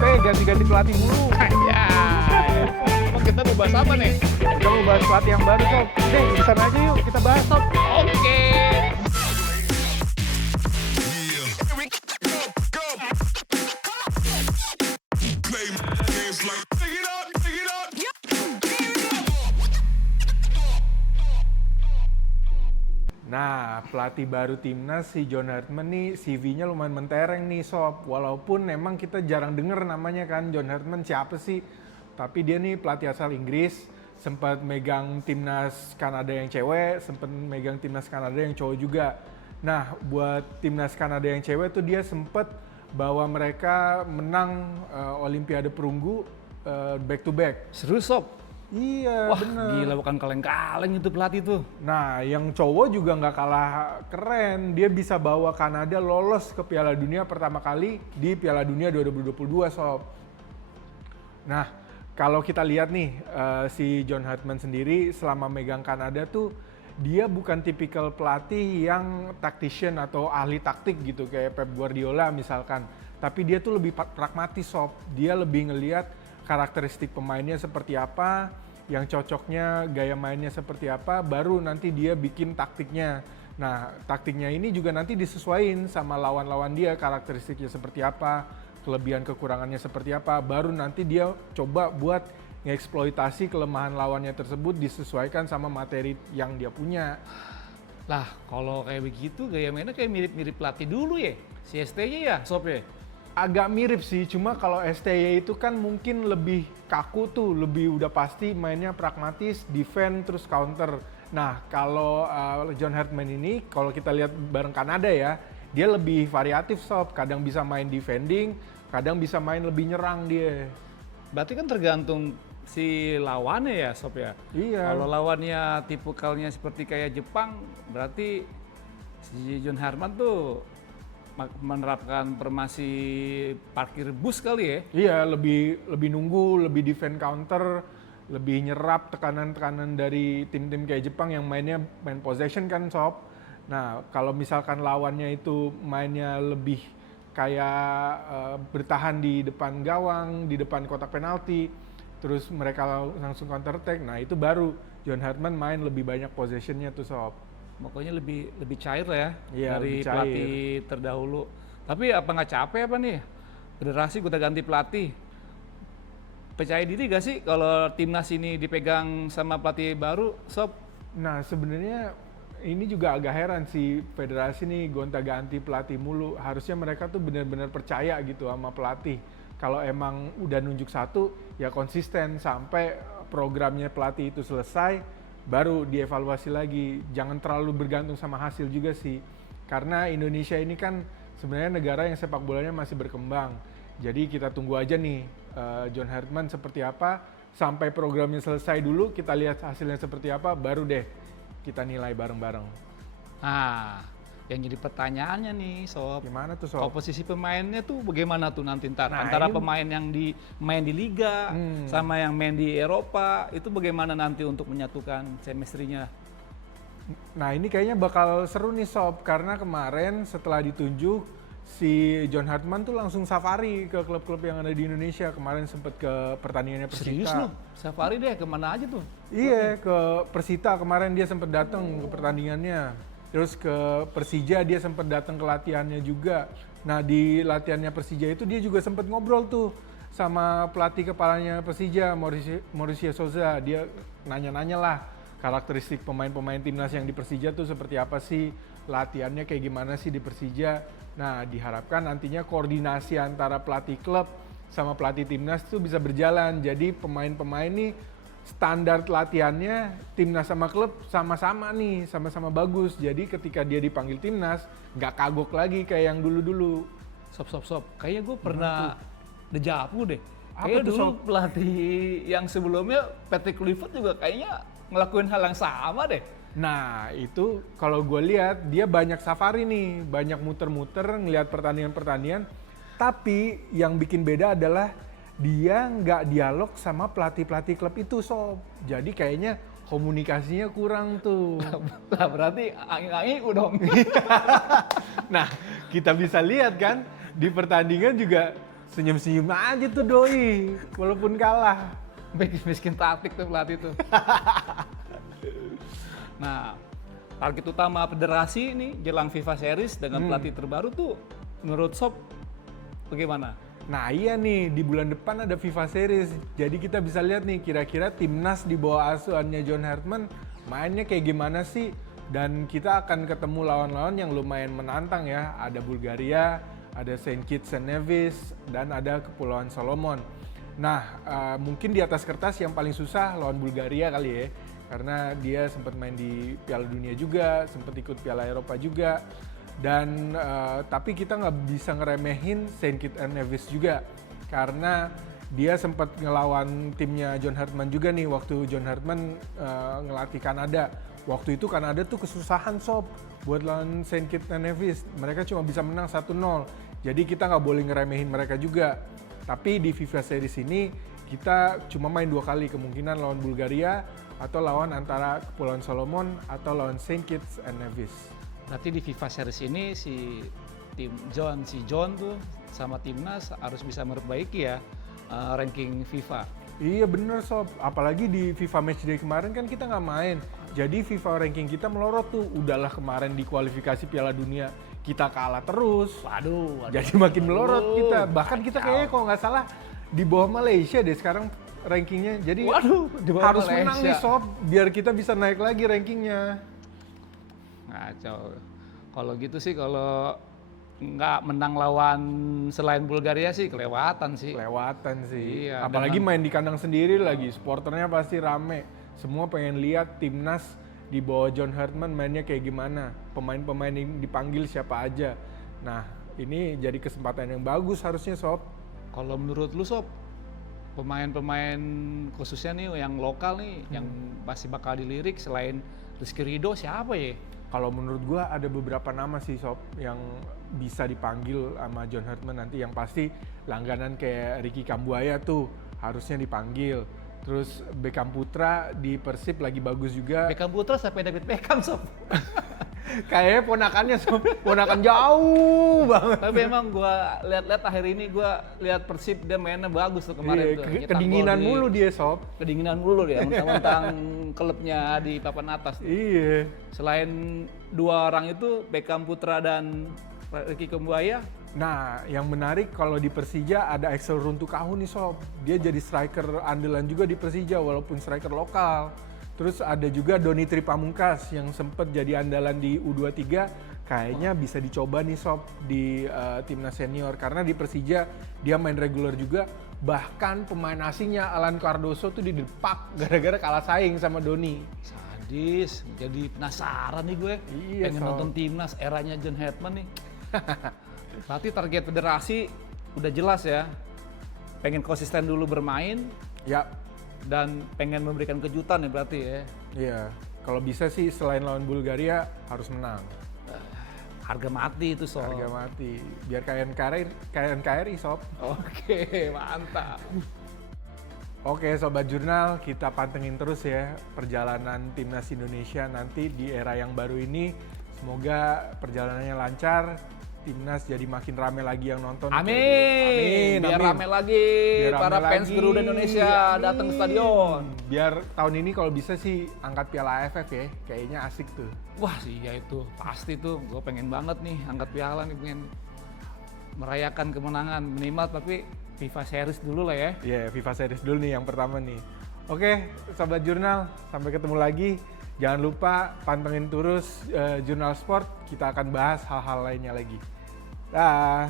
ganti-ganti pelatih mulu. Ya, emang kita mau bahas apa nih? Kita mau bahas pelatih yang baru, Sob. Deh, di sana aja yuk, kita bahas, Sob. Oke. Nah, pelatih baru timnas si John Hartman nih CV-nya lumayan mentereng nih, Sob. Walaupun memang kita jarang denger namanya kan, John Hartman siapa sih? Tapi dia nih pelatih asal Inggris, sempat megang timnas Kanada yang cewek, sempat megang timnas Kanada yang cowok juga. Nah, buat timnas Kanada yang cewek tuh dia sempat bawa mereka menang Olimpiade perunggu back to back. Serius, Sob? Iya, Wah, bener. gila bukan kaleng-kaleng itu pelatih tuh. Nah, yang cowok juga nggak kalah keren. Dia bisa bawa Kanada lolos ke Piala Dunia pertama kali di Piala Dunia 2022, Sob. Nah, kalau kita lihat nih, si John Hartman sendiri selama megang Kanada tuh, dia bukan tipikal pelatih yang tactician atau ahli taktik gitu, kayak Pep Guardiola misalkan. Tapi dia tuh lebih pragmatis, Sob. Dia lebih ngelihat karakteristik pemainnya seperti apa, yang cocoknya gaya mainnya seperti apa, baru nanti dia bikin taktiknya. Nah, taktiknya ini juga nanti disesuaikan sama lawan-lawan dia, karakteristiknya seperti apa, kelebihan kekurangannya seperti apa, baru nanti dia coba buat ngeksploitasi kelemahan lawannya tersebut disesuaikan sama materi yang dia punya. Lah, kalau kayak begitu gaya mainnya kayak mirip-mirip pelatih dulu ya. Si ST-nya ya, Sob ya? Agak mirip sih, cuma kalau STY itu kan mungkin lebih kaku tuh, lebih udah pasti mainnya pragmatis, defend terus counter. Nah, kalau John Hartman ini, kalau kita lihat bareng Kanada ya, dia lebih variatif, Sob. Kadang bisa main defending, kadang bisa main lebih nyerang dia. Berarti kan tergantung si lawannya ya, Sob ya? Iya. Kalau lawannya tipikalnya seperti kayak Jepang, berarti si John Hartman tuh menerapkan formasi parkir bus kali ya? Iya, lebih nunggu, lebih defend counter, lebih nyerap tekanan-tekanan dari tim-tim kayak Jepang yang mainnya main possession kan, Sob. Nah, kalau misalkan lawannya itu mainnya lebih kayak bertahan di depan gawang, di depan kotak penalti, terus mereka langsung counter attack. Nah, itu baru John Hartman main lebih banyak possessionnya tuh, Sob. Pokoknya lebih cair lah ya Iya, dari lebih cair. pelatih terdahulu. Tapi apa nggak capek apa nih? Federasi udah ganti pelatih. Percaya diri gak sih kalau timnas ini dipegang sama pelatih baru, Sob? Nah, sebenarnya ini juga agak heran sih, federasi nih gonta-ganti pelatih mulu. Harusnya mereka tuh benar-benar percaya gitu sama pelatih. Kalau emang udah nunjuk satu, ya konsisten sampai programnya pelatih itu selesai, baru dievaluasi lagi. Jangan terlalu bergantung sama hasil juga sih. Karena Indonesia ini kan sebenarnya negara yang sepak bolanya masih berkembang. Jadi kita tunggu aja nih John Hartman seperti apa. Sampai programnya selesai dulu, kita lihat hasilnya seperti apa, baru deh kita nilai bareng-bareng. Nah, yang jadi pertanyaannya nih, Sob. Gimana tuh, Sob? Komposisi pemainnya tuh bagaimana tuh nanti ntar? Nah, Antara ini- pemain yang main di Liga sama yang main di Eropa, itu bagaimana nanti untuk menyatukan chemistry-nya? Nah, ini kayaknya bakal seru nih, Sob, karena kemarin setelah ditunjuk si John Hartman tuh langsung safari ke klub-klub yang ada di Indonesia. Kemarin sempet ke pertandingannya Persita. Serius lu? Safari deh, kemana aja tuh? Iya, ke Persita kemarin dia sempet datang ke pertandingannya. Terus ke Persija dia sempet datang ke latihannya juga. Nah, di latihannya Persija itu dia juga sempet ngobrol tuh sama pelatih kepalanya Persija, Mauricio Souza. Dia nanya-nanya lah karakteristik pemain-pemain timnas yang di Persija tuh seperti apa sih, latihannya kayak gimana sih di Persija. Nah, diharapkan nantinya koordinasi antara pelatih klub sama pelatih timnas tuh bisa berjalan. Jadi pemain-pemain nih standar latihannya timnas sama klub sama-sama nih, sama-sama bagus. Jadi ketika dia dipanggil timnas, nggak kagok lagi kayak yang dulu-dulu. Sob. Kayaknya gue pernah dejavu deh. Apa Kayaknya tuh, dulu Sob? pelatih yang sebelumnya, Patrick Kluivert juga kayaknya ngelakuin hal yang sama deh. Nah, itu kalau gue lihat dia banyak safari nih, banyak muter-muter ngelihat pertandingan-pertandingan. Tapi yang bikin beda adalah dia nggak dialog sama pelatih-pelatih klub itu, Sob. Jadi kayaknya komunikasinya kurang tuh. Lah berarti angin-angin dong. Nah, kita bisa lihat kan di pertandingan juga Senyum-senyum aja tuh doi, walaupun kalah. Miskin taktik tuh pelatih tuh. Nah, target utama federasi ini jelang FIFA Series dengan pelatih terbaru tuh menurut Sob bagaimana? Nah iya nih, di bulan depan ada FIFA Series. Jadi kita bisa lihat nih kira-kira timnas di bawah asuhannya John Hartman mainnya kayak gimana sih. Dan kita akan ketemu lawan-lawan yang lumayan menantang ya. Ada Bulgaria, ada Saint Kitts and Nevis, dan ada Kepulauan Solomon. Nah mungkin di atas kertas yang paling susah lawan Bulgaria kali ya. Karena dia sempat main di Piala Dunia juga, sempat ikut Piala Eropa juga. Dan tapi kita nggak bisa ngeremehin Saint Kitts and Nevis juga karena dia sempat ngelawan timnya John Hartman juga nih waktu John Hartman ngelatih Kanada. Waktu itu Kanada tuh kesusahan Sob buat lawan Saint Kitts and Nevis. Mereka cuma bisa menang 1-0. Jadi kita nggak boleh ngeremehin mereka juga. Tapi di FIFA Series ini kita cuma main 2 kali, kemungkinan lawan Bulgaria atau lawan antara Kepulauan Solomon atau lawan Saint Kitts and Nevis. Berarti di FIFA Series ini si John tuh sama timnas harus bisa memperbaiki ya ranking FIFA. Iya bener Sob, apalagi di FIFA Matchday kemarin kan kita nggak main. Jadi FIFA ranking kita melorot tuh, udahlah kemarin di kualifikasi Piala Dunia kita kalah terus. Waduh. Jadi makin melorot kita, bahkan kita kayaknya kalau nggak salah di bawah Malaysia deh sekarang rankingnya. Jadi di bawah harus Malaysia. menang nih Sob, biar kita bisa naik lagi rankingnya. Ngacau. Kalau gitu sih kalau nggak menang lawan selain Bulgaria sih kelewatan sih. Kelewatan sih. Iya, Apalagi main di kandang sendiri lagi, supporternya pasti rame. Semua pengen lihat timnas di bawah John Hartman mainnya kayak gimana. Pemain-pemain yang dipanggil siapa aja. Nah, ini jadi kesempatan yang bagus harusnya Sob. Kalau menurut lu Sob, pemain-pemain khususnya nih yang lokal nih yang pasti bakal dilirik selain Rizky Ridho siapa ya? Kalau menurut gua ada beberapa nama sih Sob yang bisa dipanggil sama John Hartman nanti. Yang pasti langganan kayak Ricky Kambuaya tuh harusnya dipanggil. Terus Beckham Putra di Persib lagi bagus juga. Beckham Putra sampai David Beckham Sob. Kayaknya ponakannya Sob, ponakan jauh banget. Tapi emang gua lihat-lihat akhir ini gua lihat Persib dia mainnya bagus tuh kemarin Iya, tuh. Nyetak kedinginan gol di- mulu dia Sob. Kedinginan mulu dia, mentang-mentang klubnya di papan atas. Iya. Selain 2 orang itu Beckham Putra dan Ricky Kambuaya, Nah, yang menarik kalau di Persija ada Axel Runtukahu nih Sob. Dia jadi striker andalan juga di Persija walaupun striker lokal. Terus ada juga Doni Tripamungkas yang sempat jadi andalan di U23. Kayaknya bisa dicoba nih Sob di timnas senior karena di Persija dia main reguler juga. Bahkan pemain asingnya Alan Cardoso tuh didepak gara-gara kalah saing sama Doni. sadis. Jadi penasaran nih gue. Iya, Pengen Sob. nonton timnas eranya John Hartman nih. Berarti target federasi udah jelas ya. Pengen konsisten dulu bermain Ya, dan pengen memberikan kejutan ya berarti ya. iya. Kalau bisa sih selain lawan Bulgaria harus menang. Harga mati itu Sob. Harga mati. Biar KNKRI Sob. Oke, mantap. Oke Sobat Jurnal, kita pantengin terus ya perjalanan timnas Indonesia nanti di era yang baru ini. Semoga perjalanannya lancar, timnas jadi makin rame lagi yang nonton. Amin. Biar rame lagi Biar rame para fans lagi. Garuda Indonesia Amin. datang ke stadion. Biar tahun ini kalau bisa sih angkat Piala AFF ya, kayaknya asik tuh. Wah iya itu pasti tuh, gue pengen banget nih angkat piala nih, pengen merayakan kemenangan minimal tapi FIFA Series dulu lah ya. Iya, FIFA Series dulu nih yang pertama nih. Oke, Sobat Jurnal, sampai ketemu lagi. Jangan lupa pantengin terus Jurnal Sport, kita akan bahas hal-hal lainnya lagi. Dah.